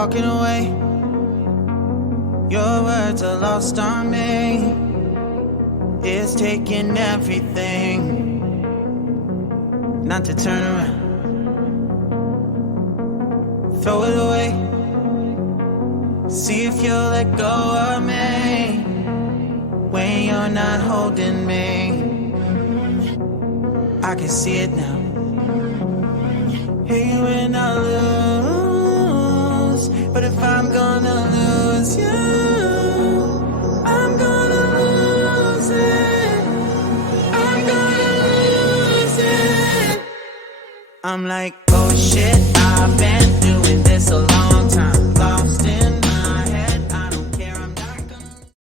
walking away. Your words are lost on me. It's taking everything not to turn around. Throw it away. See if you'll let go of me when you're not holding me. I can see it now. Hey, when I lose, but if I'm gonna lose you, I'm gonna lose it. I'm gonna lose it. I'm like, oh shit, I've been doing this so long.